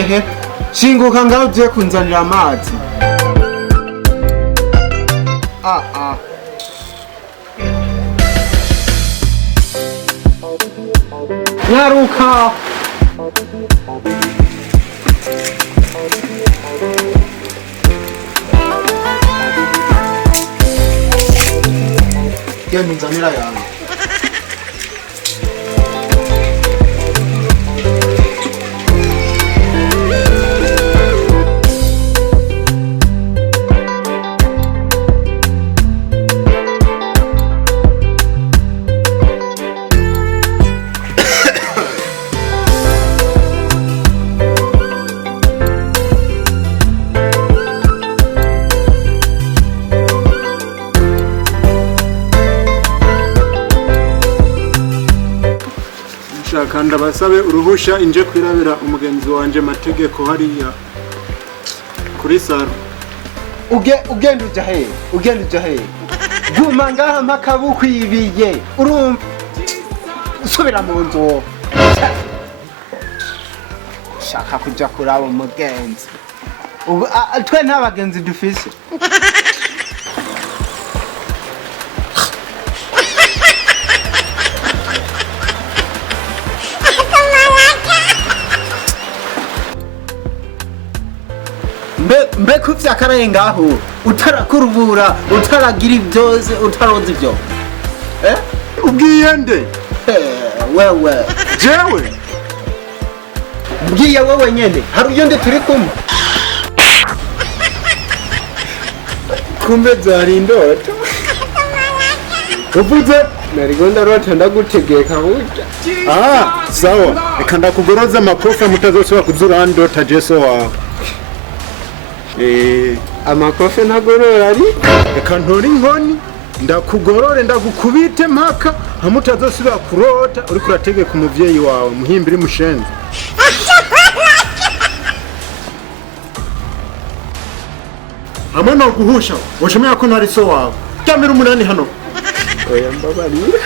ehe shinguka ngaho ugiye kunzanira amazi. Nyaruka. Genda unzanira yawe. Shakanda basabe uruhusha inje kwirabira umugenzi wanje mategeko hariya kuri saro. Ugenda uja he guma ngaha mpaka bukwibiye urumva usubira mu nzu shaka kuja kuraba umugenzi twe nta bagenzi dufise. Mbe kuvya karaye ngaho utarakurubura utaragira ivyose utaroza ivyo Ubwiye nde? Wewe Jewe mbwiye wewe nyene hari uyo nde turi kumwe kumbe zari indoto uvuze narigonda rota ndagutegeka burya. Sawa reka ndakugoroza amakofi mutazosubira kuzura ndota Jesu wawe. Amakofi ntagorora ari reka ntori inkoni ndakugorore ndagukubite mpaka hamutazosubira kurota uri kurategeka umuvyeyi wawe muhimbiri mushenzi. Hamwe no guhusha washemeye ko ntari so wawe cyamira umunani hano. Oya mbabarira.